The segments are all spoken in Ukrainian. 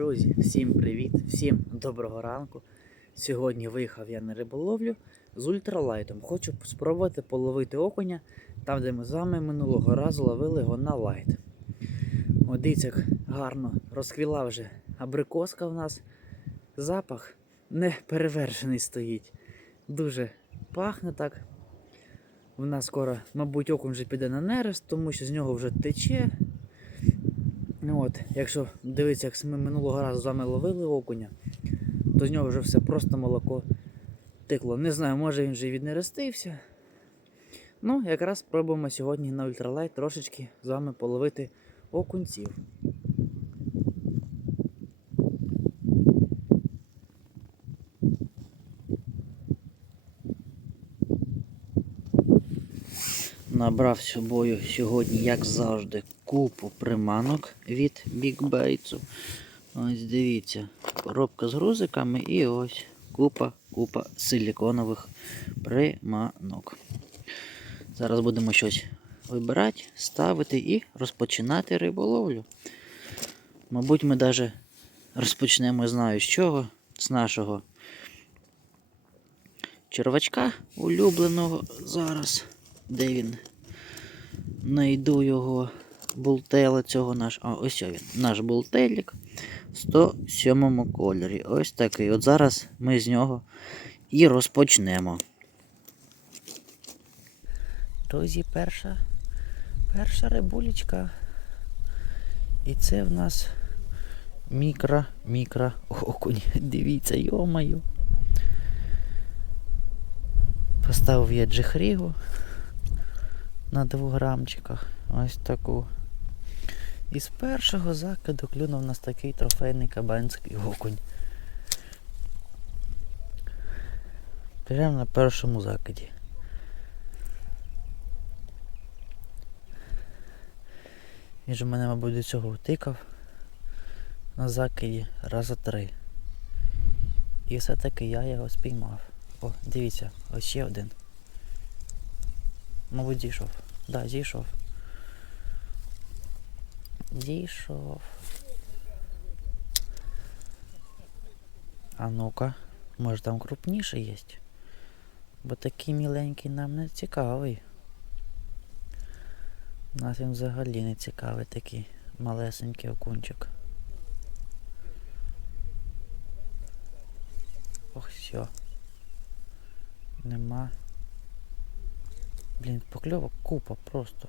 Друзі, всім привіт, всім доброго ранку. Сьогодні виїхав я на риболовлю з ультралайтом. Хочу спробувати половити окуня там, де ми з вами минулого разу ловили його на лайт. Як гарно розквіла вже абрикоска в нас. Запах не перевершений стоїть. Дуже пахне так. В нас скоро, мабуть, окунь вже піде на нерест, тому що з нього вже тече. Ну от, якщо дивитися, як ми минулого разу з вами ловили окуня, то з нього вже все просто молоко текло. Не знаю, може він вже і віднерестився. Ну, якраз спробуємо сьогодні на ультралайт трошечки з вами половити окунців. Набрав з собою сьогодні, як завжди, купу приманок від бікбейтсу. Ось дивіться, коробка з грузиками і ось купа купа силіконових приманок. Зараз будемо щось вибирати, ставити і розпочинати риболовлю. Мабуть, ми навіть розпочнемо знаю з чого, з нашого червачка улюбленого зараз. Де він? Найду його бултела цього наш. А, ось він. Наш бултелік в 107 кольорі. Ось такий. От зараз ми з нього і розпочнемо. Друзі, перша перша рибулечка. І це в нас мікро-мікро окунь. Дивіться, йомаю. Поставив я джихрігу на 2 грамчиках. Ось таку. І з першого закиду клюнув нас такий трофейний кабанський окунь. Прямо на першому закиді. Він же мене, мабуть, до цього втикав на закиді раза три. І все-таки я його спіймав. О, дивіться, ось ще один. Мабуть, зійшов. Да, зійшов. Зійшов. А ну-ка, може там крупніше є? Бо такий міленький нам не цікавий. Нас він взагалі не цікавий такий малесенький окунчик. Ох, все. Нема. Блін, покльовок купа просто.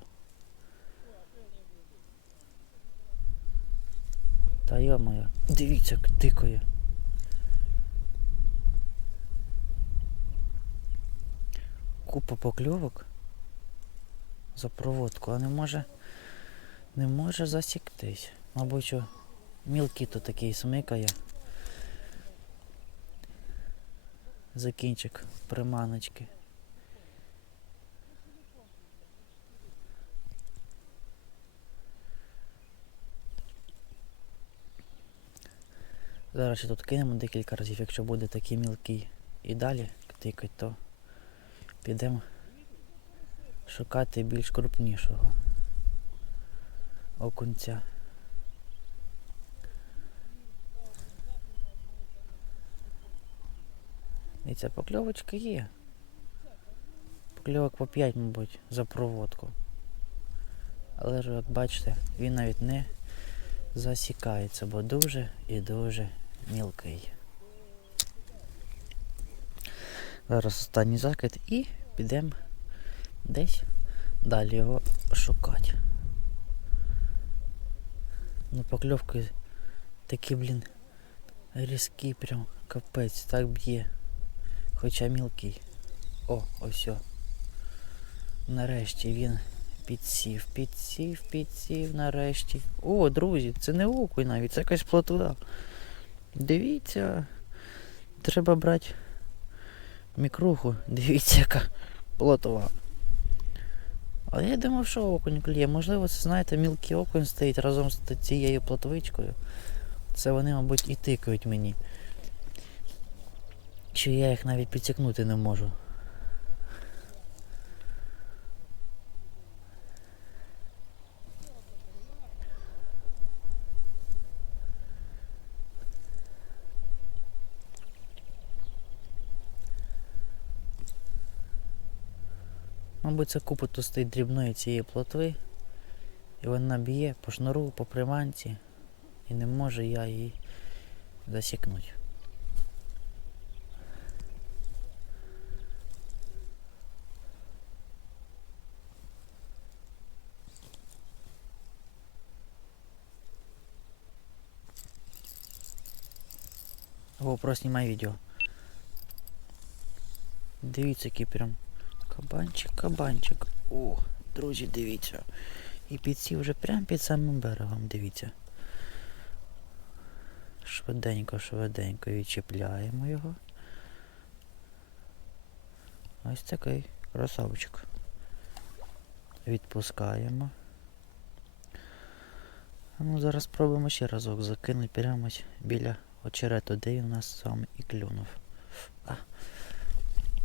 Та йо-моє, дивіться, як тикає. Купа покльовок за проводку, а не може не може засіктись. Мабуть, що мілкий то такий смикає. Закінчик приманочки. Зараз ще тут кинемо декілька разів, якщо буде такий мілкий і далі тикать, то підемо шукати більш крупнішого окунця. І ця покльовочка є. Покльовок по 5, мабуть, за проводку. Але ж от бачите, він навіть не засікається, бо дуже і дуже мілкий. Зараз останній закид і підемо десь далі його шукати. Ну покльовки такі, блін, різкі прям капець, так б'є. Хоча мілкий. О, ось. Нарешті він підсів, підсів, підсів нарешті. О, друзі, це не окунь навіть, це якась плотва. Дивіться, треба брати мікруху, дивіться, яка плотова. Але я думав, що окунь клює. Можливо, це, знаєте, мілкий окунь стоїть разом з цією плотвичкою. Це вони, мабуть, і тикають мені. Чи я їх навіть підсікнути не можу. Мабуть, це купа стоїть дрібної цієї плотви. І вона б'є по шнуру, по приманці. І не може я її засікнути. GoPro знімай відео. Дивіться, який прям кабанчик, кабанчик. О, друзі, дивіться. І підсів вже прямо під самим берегом, дивіться. Швиденько, швиденько відчіпляємо його. Ось такий красавчик. Відпускаємо. Ну зараз спробуємо ще разок закинути прямо біля очерету, де він у нас саме і клюнув. А.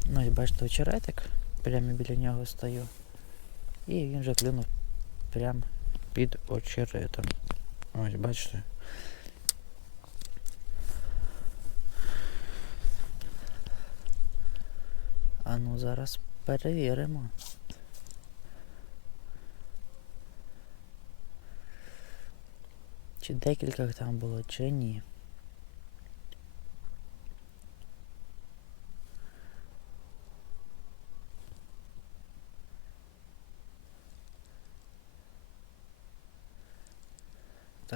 Ну і бачите очеретик, прямо біля нього стою. І він вже клюнув прямо під очеретом. Ось бачите. А ну зараз перевіримо. Чи декілька там було, чи ні.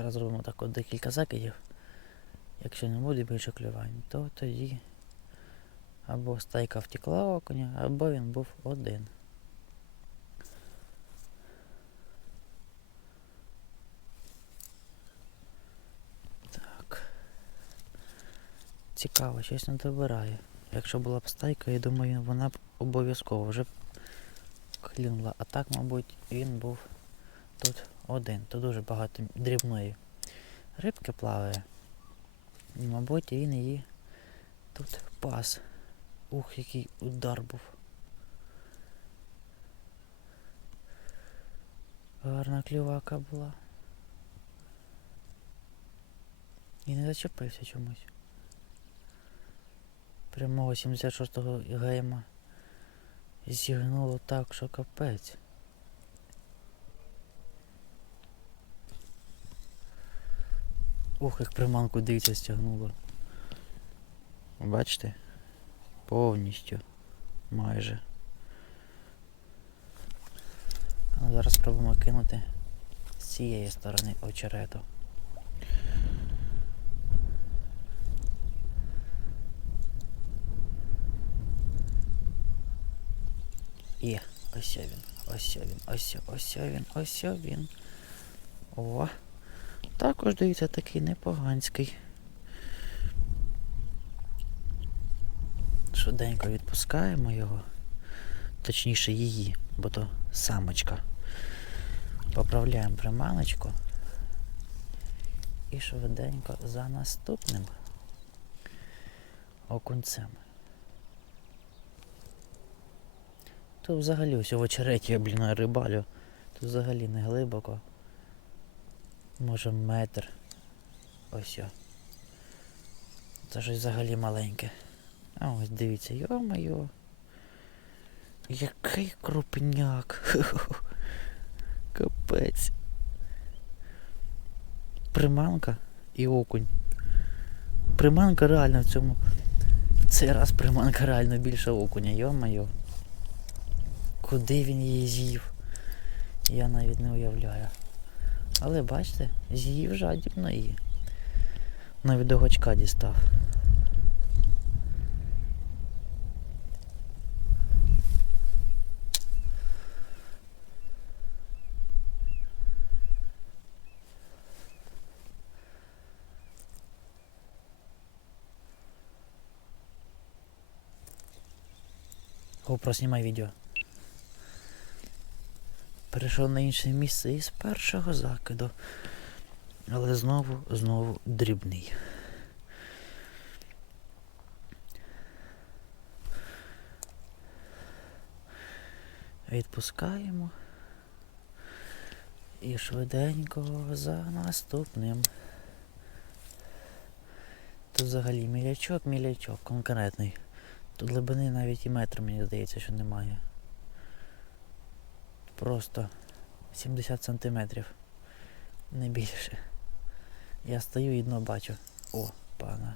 Зараз зробимо так от декілька закидів. Якщо не буде більше клювань, то тоді або стайка втекла окуня, або він був один. Так. Цікаво, щось не добирає. Якщо була б стайка, я думаю, вона б обов'язково вже клюнула. А так, мабуть, він був тут один. Тут дуже багато дрібної рибки плаває. І, мабуть, він її тут пас. Ух, який удар був. Гарна клювака була. І не зачепився чомусь. Прямого 76-го гейма зігнуло так, що капець. Ух, як приманку дивіться стягнуло. Бачите? Повністю. Майже. А зараз спробуємо кинути з цієї сторони очерету. Є, ось він, ось він, ось, ось він, ось він. О! Також, дивіться, такий непоганський. Швиденько відпускаємо його, точніше її, бо то самочка. Поправляємо приманочку і швиденько за наступним окунцем. Тут взагалі ось в очереті я, блін, рибалю. Тут взагалі не глибоко. Може метр. Ось о. Це щось взагалі маленьке. А ось дивіться, йо-моє. Який крупняк. Капець. Приманка і окунь. Приманка реально в цьому. В цей раз приманка реально більше окуня, йо-моє. Куди він її з'їв? Я навіть не уявляю. Але бачите, з'їв жадібно її. Навіть до гачка дістав. GoPro, знімай відео. Перейшов на інше місце із першого закиду. Але знову, знову дрібний. Відпускаємо. І швиденько за наступним. Тут взагалі мілячок, мілячок конкретний. Тут глибини навіть і метр, мені здається, що немає. Просто 70 сантиметрів. Не більше. Я стою і дно бачу. О, пана.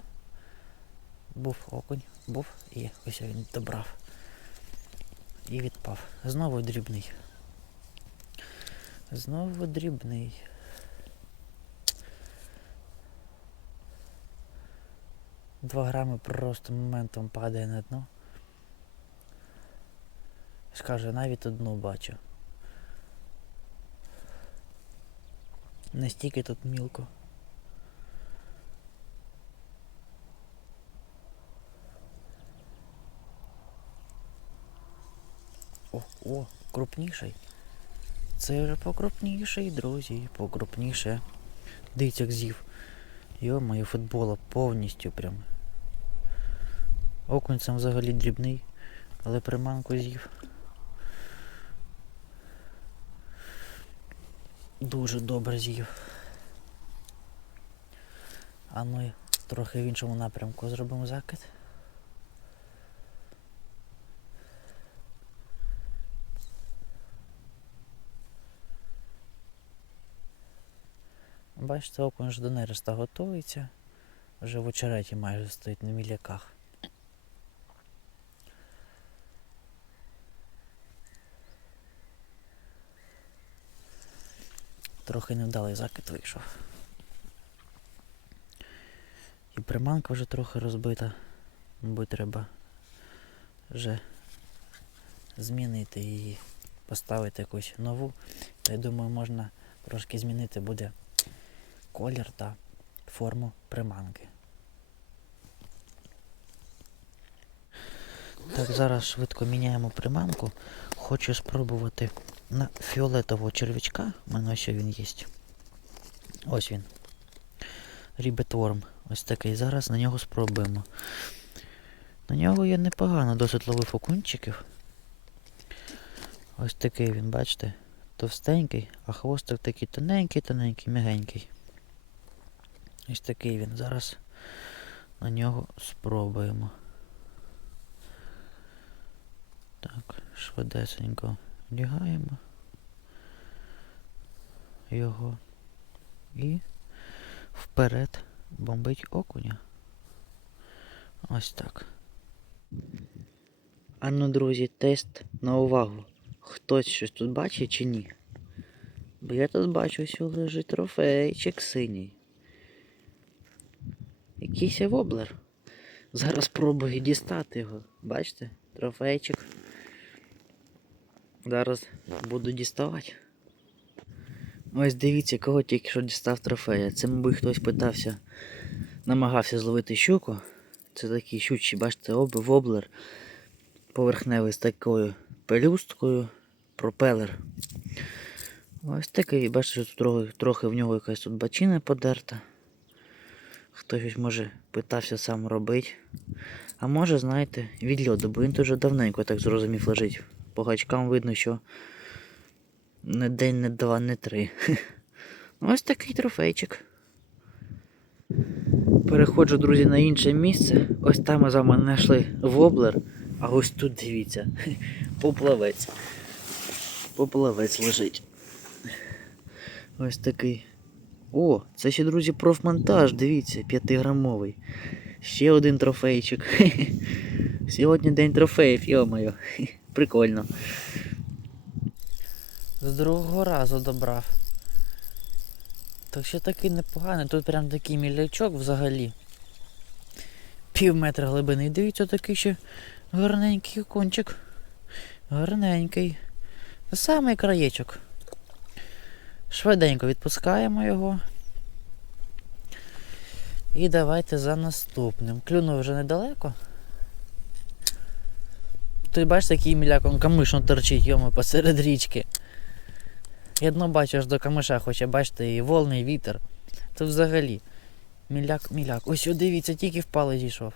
Був окунь, був і ось він добрав. І відпав. Знову дрібний. Знову дрібний. Два грами просто моментом падає на дно. Скаже, навіть одну бачу. Настільки тут мілко. О, о, крупніший. Це вже покрупніший, друзі, покрупніше. Дивіться, як з'їв. Йо-моє, футбола повністю прям. Окунь сам взагалі дрібний, але приманку з'їв. Дуже добре з'їв. А ми трохи в іншому напрямку зробимо закид. Бачите, окунь ж до нереста готується. Вже в очереті майже стоїть на міляках. Трохи невдалий закид вийшов. І приманка вже трохи розбита. Мабуть, треба вже змінити її, поставити якусь нову. Та я думаю, можна трошки змінити буде колір та форму приманки. Так, зараз швидко міняємо приманку. Хочу спробувати на фіолетового червячка. У мене ось він є. Ось він. Рібетворм. Ось такий. Зараз на нього спробуємо. На нього я непогано досить ловив окунчиків. Ось такий він, бачите? Товстенький, а хвостик такий тоненький, тоненький, мягенький. Ось такий він. Зараз на нього спробуємо. Так, швидесенько вдягаємо його і вперед бомбить окуня. Ось так. А ну, друзі, тест на увагу. Хтось щось тут бачить чи ні? Бо я тут бачу, що лежить трофейчик синій. Якийсь воблер. Зараз пробую дістати його. Бачите? Трофейчик. Зараз буду діставати. Ось дивіться, кого тільки що дістав трофея. Це, мабуть, хтось питався, намагався зловити щуку. Це такий щучий, бачите, об, воблер поверхневий з такою пелюсткою, пропелер. Ось такий, бачите, що тут трохи, в нього якась тут бачина подерта. Хтось може питався сам робити. А може, знаєте, від льоду, бо він тут вже давненько так зрозумів лежить. По гачкам видно, що не день, не два, не три. Ось такий трофейчик. Переходжу, друзі, на інше місце. Ось там ми з вами знайшли воблер, а ось тут дивіться. Поплавець. Поплавець лежить. Ось такий. О, це ще, друзі, профмонтаж, дивіться, 5-грамовий. Ще один трофейчик. Сьогодні день трофеїв, йо-моє. Прикольно. З другого разу добрав. Так що такий непоганий. Тут прям такий мілячок взагалі. Пів метра глибини. Дивіться, такий ще гарненький кончик. Гарненький. Самий краєчок. Швиденько відпускаємо його. І давайте за наступним. Клюнув вже недалеко. Тут бачите, який міляк, он камишно торчить, йому посеред річки. Я дно бачу аж до камиша, хоче бачите, і волний вітер. Це взагалі. Міляк, міляк. Ось дивіться, тільки впали зійшов.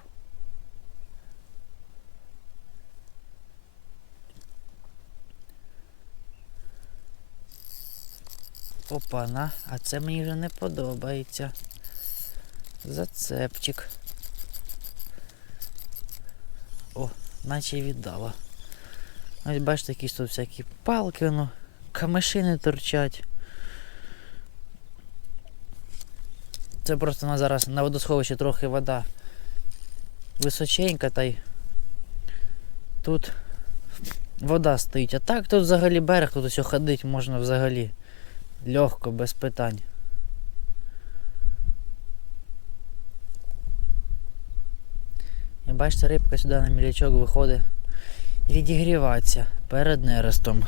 Опана, а це мені вже не подобається. Зацепчик. Наче віддала. Ось бачите, якісь тут всякі палки, воно камишини торчать. Це просто у нас зараз на водосховищі трохи вода височенька, та й тут вода стоїть. А так тут взагалі берег, тут ось ходити можна взагалі легко, без питань. Бачите, рибка сюди на мілячок виходить відігріватися перед нерестом.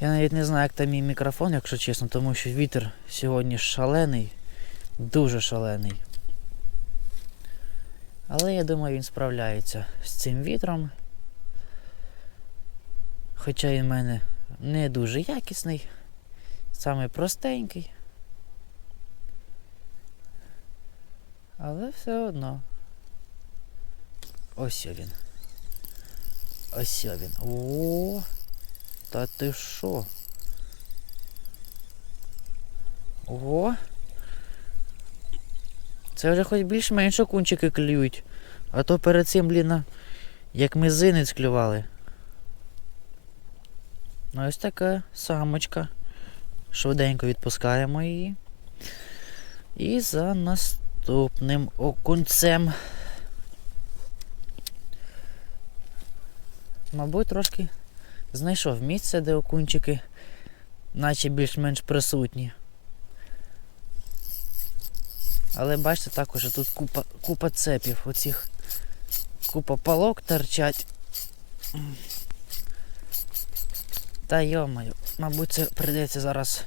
Я навіть не знаю, як там мій мікрофон, якщо чесно, тому що вітер сьогодні шалений, дуже шалений. Але я думаю, він справляється з цим вітром. Хоча він в мене не дуже якісний, саме простенький. Але все одно. Ось він. Ось він. О, та ти що? Ого. Це вже хоч більш-менш окунчики клюють. А то перед цим, блін, як мизинець клювали. Ну ось така самочка. Швиденько відпускаємо її. І за наступним окунцем. Мабуть, трошки знайшов місце, де окунчики, наче більш-менш присутні. Але бачите, також тут купа, купа цепів, оцих купа палок торчать. Та йомаю, мабуть, це прийдеться зараз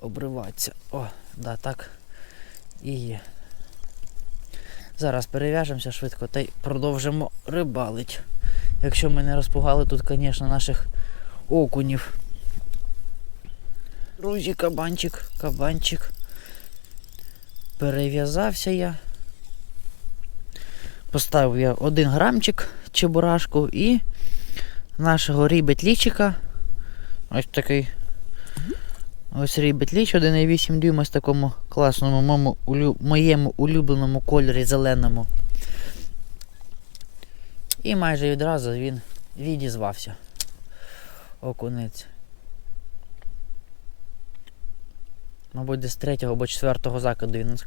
обриватися. О, да, так і є. Зараз перев'яжемося швидко та й продовжимо рибалить. Якщо ми не розпугали тут, звісно, наших окунів. Друзі, кабанчик, кабанчик. Перев'язався я. Поставив я один грамчик чебурашку і нашого рібетлічика. Ось такий. Ось рібетліч 1,8 дюйма з такому класному моєму, улю, моєму улюбленому кольорі зеленому. І майже відразу він відізвався. Окунець. Мабуть, десь третього або четвертого закиду він нас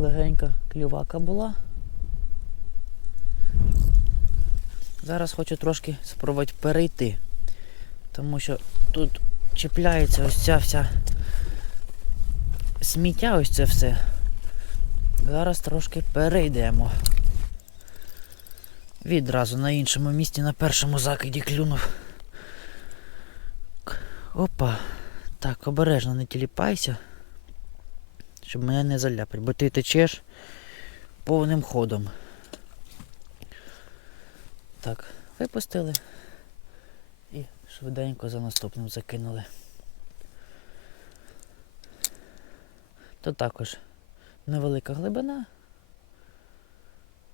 Легенька клювака була. Зараз хочу трошки спробувати перейти, тому що тут чіпляється ось ця вся сміття, ось це все. Зараз трошки перейдемо. Відразу на іншому місці на першому закиді клюнув. Опа. Так, обережно не тіліпайся. Щоб мене не заляпать, бо ти течеш повним ходом. Так, випустили і швиденько за наступним закинули. Тут також невелика глибина.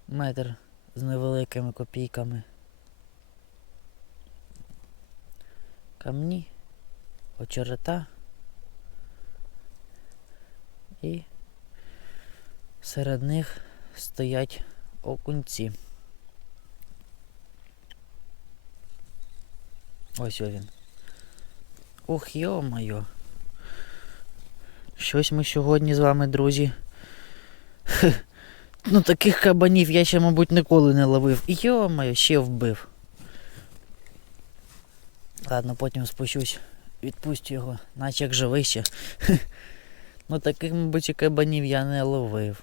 Метр з невеликими копійками. Камні, очерета. І серед них стоять окунці. Ось він. Ох, йо-моє. Щось ми сьогодні з вами, друзі. Ну таких кабанів я ще, мабуть, ніколи не ловив. Йо-моє, ще вбив. Ладно, потім спущусь, відпустю його, наче як живий ще. Ну таких, мабуть, кабанів я не ловив.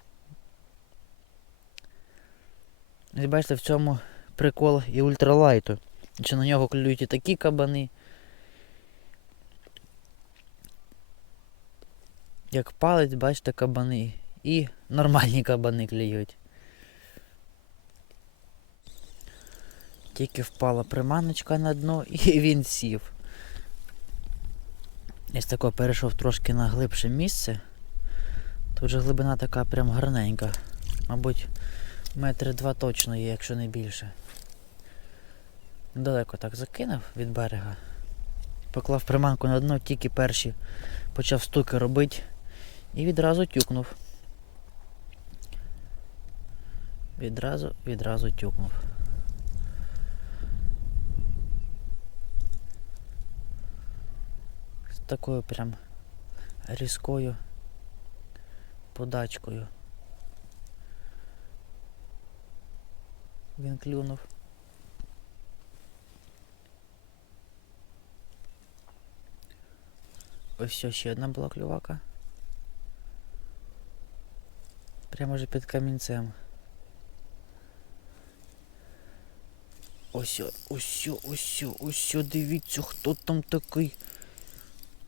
Ось бачите, в цьому прикол і ультралайту. Чи на нього клюють і такі кабани. Як палець, бачите, кабани. І нормальні кабани клюють. Тільки впала приманочка на дно і він сів. З такого перейшов трошки на глибше місце. Тут же глибина така прям гарненька. Мабуть, метри два точно є, якщо не більше. Далеко так закинув від берега. Поклав приманку на дно, тільки перші почав стуки робити і відразу тюкнув. Відразу, відразу тюкнув. Такою прям різкою подачкою. Він клюнув. Ось що, ще одна була клювака. Прямо вже під камінцем. Ось, ось, ось, ось, дивіться, хто там такий.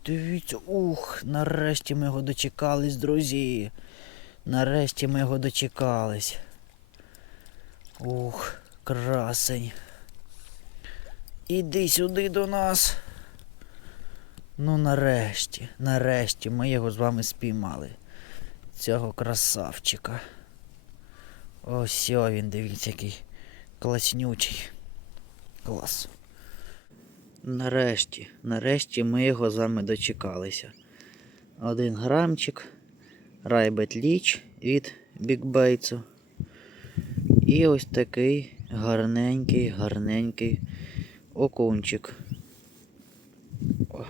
Дивіться, ух, нарешті ми його дочекались, друзі. Нарешті ми його дочекались. Ух, красень. Іди сюди до нас. Ну нарешті, нарешті ми його з вами спіймали. Цього красавчика. Ось він, дивіться, який класнючий. Клас. Нарешті, нарешті ми його з вами дочекалися. Один грамчик. Райбет Ліч від Бікбейтсу. І ось такий гарненький, гарненький окунчик. О,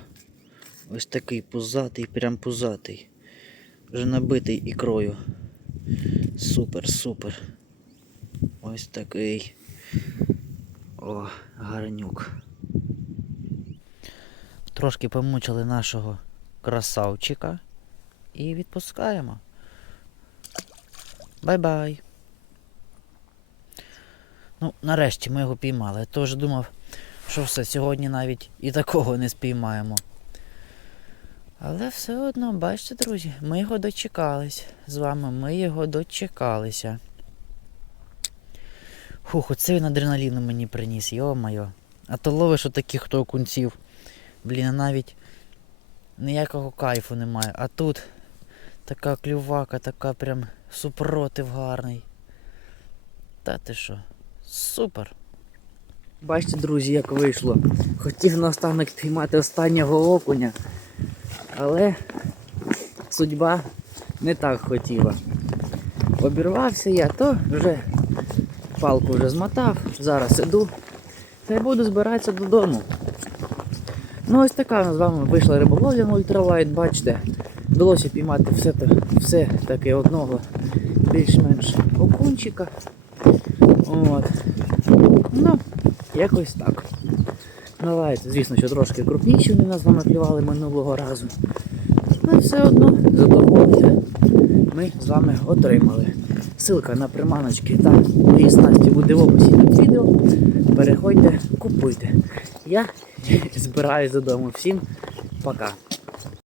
ось такий пузатий, прям пузатий. Вже набитий ікрою. Супер, супер. Ось такий. О, гарнюк. Трошки помучили нашого красавчика і відпускаємо. Бай-бай. Ну, нарешті ми його піймали. Я теж думав, що все, сьогодні навіть і такого не спіймаємо. Але все одно, бачите, друзі, ми його дочекались. З вами ми його дочекалися. Фух, оце він адреналіну мені приніс, йо-моє. А то ловиш отаких хто окунців. Блін, навіть ніякого кайфу немає. А тут така клювака, така прям супротив гарний. Та ти що? Супер. Бачите, друзі, як вийшло. Хотів наостанок піймати останнього окуня, але судьба не так хотіла. Обірвався я, то вже палку вже змотав, зараз іду та й буду збиратися додому. Ну ось така з вами вийшла риболовля на ультралайт, бачите. Вдалося піймати все, все таки одного більш-менш окунчика. От. Ну, якось так. Давайте, звісно, що трошки крупніші вони нас з вами клювали минулого разу. Але все одно задоволення ми з вами отримали. Ссылка на приманочки та мої снасті буде в описі під відео. Переходьте, купуйте. Я збираюсь додому. Всім пока.